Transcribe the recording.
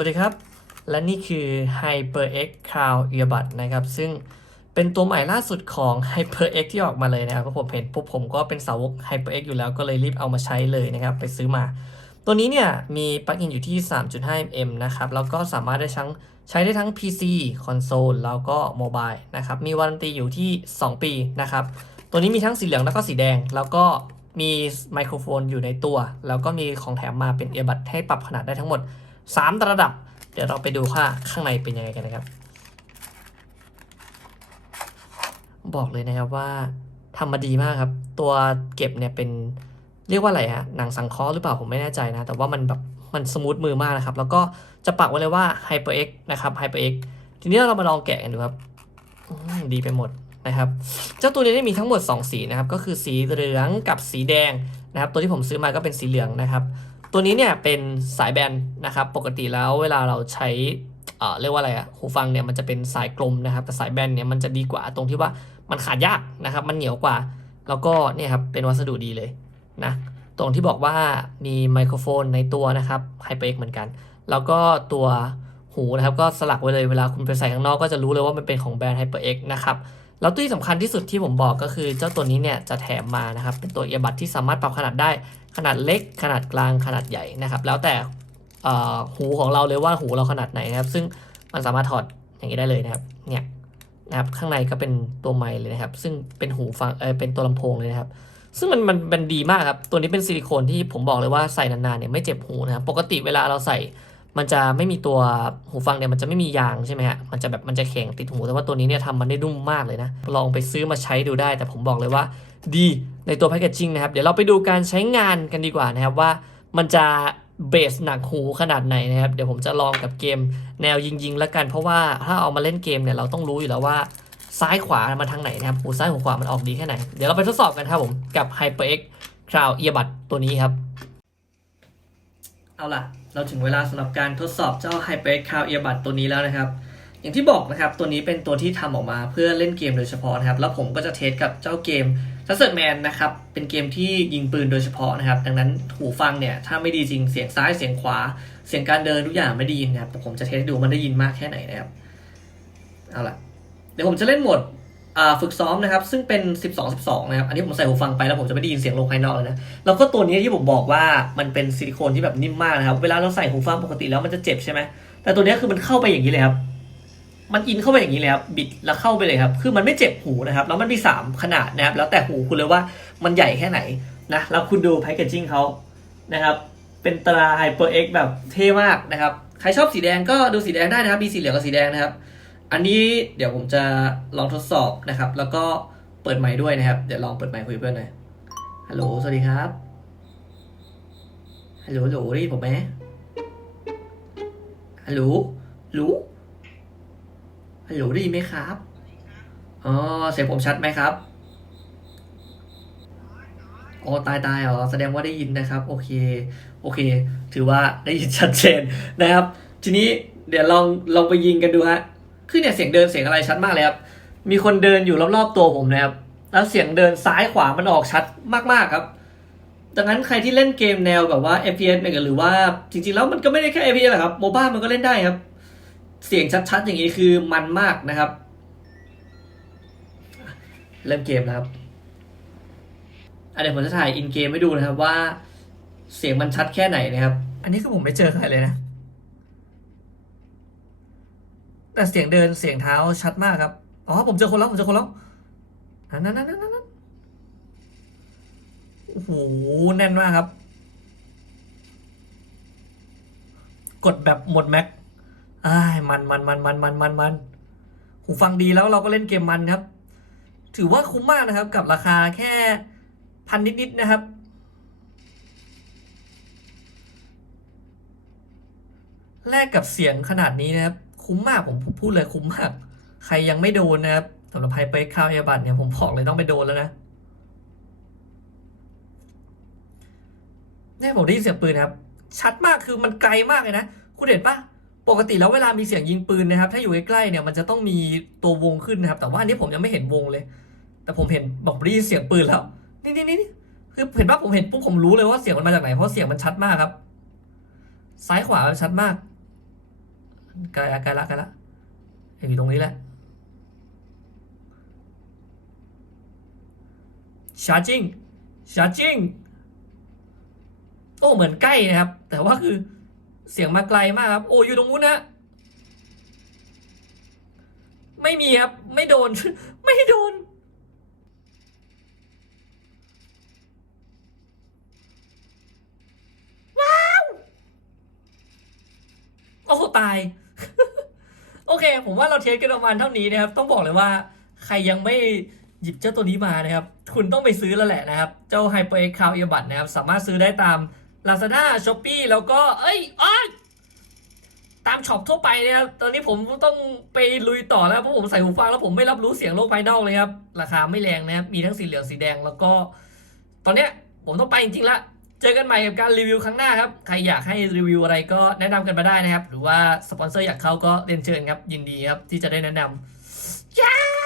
วัสดีครับ และนี่คือ HyperX Cloud Earbud นะครับ ซึ่งเป็นตัวใหม่ล่าสุดของ HyperX ที่ออกมาเลยนะครับก็ผมเห็นปุ๊บผมก็เป็นสาวก HyperX อยู่แล้วก็เลยรีบเอามาใช้เลยนะครับ ไปซื้อมา ตัวนี้เนี่ยมีปลั๊กอินอยู่ที่ 3.5 mm นะครับ แล้วก็สามารถได้ทั้งใช้ได้ทั้ง PC คอนโซลแล้วก็โมบายนะครับ มีวารันตีอยู่ที่ 2 ปีนะครับ ตัวนี้มีทั้งสีเหลืองแล้วก็สีแดง แล้วก็มีไมโครโฟนอยู่ในตัว แล้วก็มีของแถมมาเป็นเอียบัดให้ปรับขนาดได้ทั้งหมด 3ระดับ เดี๋ยวเราไปดูว่าข้างในเป็นยังไงกันนะครับ บอกเลยนะครับว่าทำมาดีมากครับ ตัวเก็บเนี่ยเป็นเรียกว่าอะไรฮะหนังสังเคราะห์หรือเปล่าผมไม่แน่ใจนะ แต่ว่ามันแบบมันสมูทมือมากนะครับ แล้วก็จะปักไว้เลยว่า HyperX นะครับ HyperX ทีนี้เรามาลองแกะกันดูครับดีไปหมดนะครับ เจ้าตัวนี้ได้มีทั้งหมด 2 สีนะครับ ก็คือสีเหลืองกับสีแดงนะครับ ตัวที่ผมซื้อมาก็เป็นสีเหลืองนะครับ ตัวนี้เนี่ยเป็นสายแบนนะครับ ปกติแล้วเวลาเราใช้เอ่อเรียกว่าอะไรอะหูฟังเนี่ยมันจะเป็นสายกลมนะครับ แต่สายแบนเนี่ยมันจะดีกว่าตรงที่ว่ามันขาดยากนะครับ มันเหนียวกว่า แล้วก็เนี่ยครับเป็นวัสดุดีเลยนะตรงที่บอกว่ามีไมโครโฟนในตัวนะครับ HyperX เอ็กเหมือนกัน แล้วก็ตัวหูนะครับก็สลักไว้เลยเวลาคุณไปใส่ข้างนอกก็จะรู้เลยว่ามันเป็นของแบรนด์ HyperX นะครับ แล้วตัวที่สำคัญที่สุดที่ผมบอกก็คือเจ้าตัวนี้เนี่ยจะแถมมานะครับ เป็นตัวเอียบัดที่สามารถปรับขนาดได้ขนาดเล็ก ขนาดกลางขนาดใหญ่นะครับ แล้วแต่หูของเราเลยว่าหูเราขนาดไหนนะครับ ซึ่งมันสามารถถอดอย่างนี้ได้เลยนะครับเนี่ยนะครับข้างในก็เป็นตัวไมค์เลยนะครับ ซึ่งเป็นหูฟังเออเป็นตัวลำโพงเลยนะครับ ซึ่งมันมันมันดีมากครับ ตัวนี้เป็นซิลิโคนที่ผมบอกเลยว่าใส่นานๆเนี่ยไม่เจ็บหูนะครับ ปกติเวลาเราใส่ มันจะไม่มีตัวหูฟังเนี่ยมันจะไม่มียางใช่ไหมฮะ มันจะแบบมันจะแข็งติดหู แต่ว่าตัวนี้เนี่ยทำมันได้นุ่มมากเลยนะ ลองไปซื้อมาใช้ดูได้ แต่ผมบอกเลยว่าดีในตัวแพคเกจจิ้งนะครับ เดี๋ยวเราไปดูการใช้งานกันดีกว่านะครับว่ามันจะเบสหนักหูขนาดไหนนะครับ เดี๋ยวผมจะลองกับเกมแนวยิงๆแล้วกัน เพราะว่าถ้าเอามาเล่นเกมเนี่ยเราต้องรู้อยู่แล้วว่าซ้ายขวามาทางไหนนะครับหูซ้ายหูขวามันออกดีแค่ไหน เดี๋ยวเราไปทดสอบกันครับผมกับ HyperX Cloud Earbud ตัวนี้ครับ เอาล่ะ เราถึงเวลาสำหรับการทดสอบเจ้า h y p e r Cloud Earbud ตัวนี้แล้วนะครับ อย่างที่บอกนะครับ ตัวนี้เป็นตัวที่ทำออกมาเพื่อเล่นเกมโดยเฉพาะนะครับ แล้วผมก็จะเทสกับเจ้าเกม s u s e r Man นะครับ เป็นเกมที่ยิงปืนโดยเฉพาะนะครับ ดังนั้นหูฟังเนี่ย ถ้าไม่ดีจริงเสียงซ้ายเสียงขวา เสียงการเดินทุกอย่างไม่ได้ยินนะครับแต่ผมจะเทสดูมันได้ยินมากแค่ไหนนะครับ เอาล่ะ เดี๋ยวผมจะเล่นโหมด ฝึกซ้อมนะครับ ซึ่งเป็น 12 12 นะครับ อันนี้ผมใส่หูฟังไปแล้วผมจะไม่ได้ยินเสียงลงภายนอกเลยนะ แล้วก็ตัวนี้ที่ผมบอกว่ามันเป็นซิลิโคนที่แบบนิ่มมากนะครับ เวลาเราใส่หูฟังปกติแล้วมันจะเจ็บใช่ไหม แต่ตัวนี้คือมันเข้าไปอย่างนี้เลยครับ มันอินเข้าไปอย่างนี้เลยครับ บิดแล้วเข้าไปเลยครับ คือมันไม่เจ็บหูนะครับ แล้วมันมี 3 ขนาดนะครับ แล้วแต่หูคุณเลยว่ามันใหญ่แค่ไหนนะ แล้วคุณดูแพคเกจจิ้งเขานะครับ เป็นตรา HyperX แบบเท่มากนะครับ ใครชอบสีแดงก็ดูสีแดงได้นะครับ มีสีเหลืองกับสีแดงนะครับ อันนี้เดี๋ยวผมจะลองทดสอบนะครับ แล้วก็เปิดไมค์ด้วยนะครับ เดี๋ยวลองเปิดไมค์คุยเพื่อนหน่อยฮัลโหลสวัสดีครับฮัลโหลฮัลโหลได้ยินผมไหมฮัลโหลฮัลโหลฮัลโหลได้ยินไหมครับอ๋อเสียงผมชัดไหมครับอ๋อตายตายอ๋อแสดงว่าได้ยินนะครับ โอเคโอเค ถือว่าได้ยินชัดเจนนะครับ ทีนี้เดี๋ยวลองลองไปยิงกันดูฮะ คือเนี่ยเสียงเดินเสียงอะไรชัดมากเลยครับ มีคนเดินอยู่รอบๆตัวผมนะครับ แล้วเสียงเดินซ้ายขวามันออกชัดมากๆครับ ดังนั้นใครที่เล่นเกมแนวแบบว่า FPS หรือว่าจริงๆแล้วมันก็ไม่ได้แค่ FPS หรอกครับโมบ้ามันก็เล่นได้ครับ เสียงชัดๆ อย่างนี้คือมันมากนะครับ เริ่มเกมแล้วครับอะเดี๋ยวผมจะถ่ายอินเกมให้ดูนะครับว่า เสียงมันชัดแค่ไหนนะครับ อันนี้คือผมไม่เจอใครเลยนะ แต่เสียงเดินเสียงเท้าชัดมากครับ อ๋อ ผมเจอคนแล้ว ผมเจอคนแล้วนั่นนั่นนั่นนั่นโอ้โห แน่นมากครับ กดแบบหมดแม็กอ้ายมันมันมันมันมันมันมันหูฟังดีแล้วเราก็เล่นเกมมันครับ ถือว่าคุ้มมากนะครับ กับราคาแค่พันนิดๆนะครับแลกกับเสียงขนาดนี้นะครับ คุ้มมากผมพูดเลยคุ้มมาก ใครยังไม่โดนนะครับสำหรับไฮเปอร์ข้าวเอบัตเนี่ยผมบอกเลยต้องไปโดนแล้วนะเนี่ยผมได้ยินเสียงปืนครับ ชัดมากคือมันไกลมากเลยนะ คุณเห็นปะปกติแล้วเวลามีเสียงยิงปืนนะครับ ถ้าอยู่ใกล้ๆเนี่ยมันจะต้องมีตัววงขึ้นนะครับ แต่ว่าอันนี้ผมยังไม่เห็นวงเลย แต่ผมเห็นบอกได้ยินเสียงปืนแล้ว นี่นี่นี่คือเห็นปะผมเห็นปุ๊บผมรู้เลยว่าเสียงมันมาจากไหนเพราะเสียงมันชัดมากครับ ซ้ายขวามันชัดมาก ใกล้ละใกล้ละใกล้ละอยู่ตรงนี้แหละ charging charging โอ้เหมือนใกล้นะครับ แต่ว่าคือเสียงมาไกลมากครับ โอ้อยู่ตรงนู้นนะ ไม่มีครับ ไม่โดน ไม่โดน ว้าว โอ้ตาย โอเค ผมว่าเราเทสกันประมาณเท่านี้นะครับ ต้องบอกเลยว่าใครยังไม่หยิบเจ้าตัวนี้มานะครับ คุณต้องไปซื้อแล้วแหละนะครับ เจ้า HyperX Cloud Earbud นะครับ สามารถซื้อได้ตาม Lazada Shopee แล้วก็ เอ้ยอ้อตามช็อปทั่วไปนะครับ ตอนนี้ผมต้องไปลุยต่อแล้วเพราะผมใส่หูฟังแล้วผมไม่รับรู้เสียงโลกภายนอกเลยครับ ราคาไม่แรงนะครับ มีทั้งสีเหลืองสีแดงแล้วก็ ตอนเนี้ยผมต้องไปจริงๆละ เจอกันใหม่กับการรีวิวครั้งหน้าครับ ใครอยากให้รีวิวอะไรก็แนะนำกันมาได้นะครับ หรือว่าสปอนเซอร์อยากเข้าก็เรียนเชิญครับ ยินดีครับที่จะได้แนะนำจ้า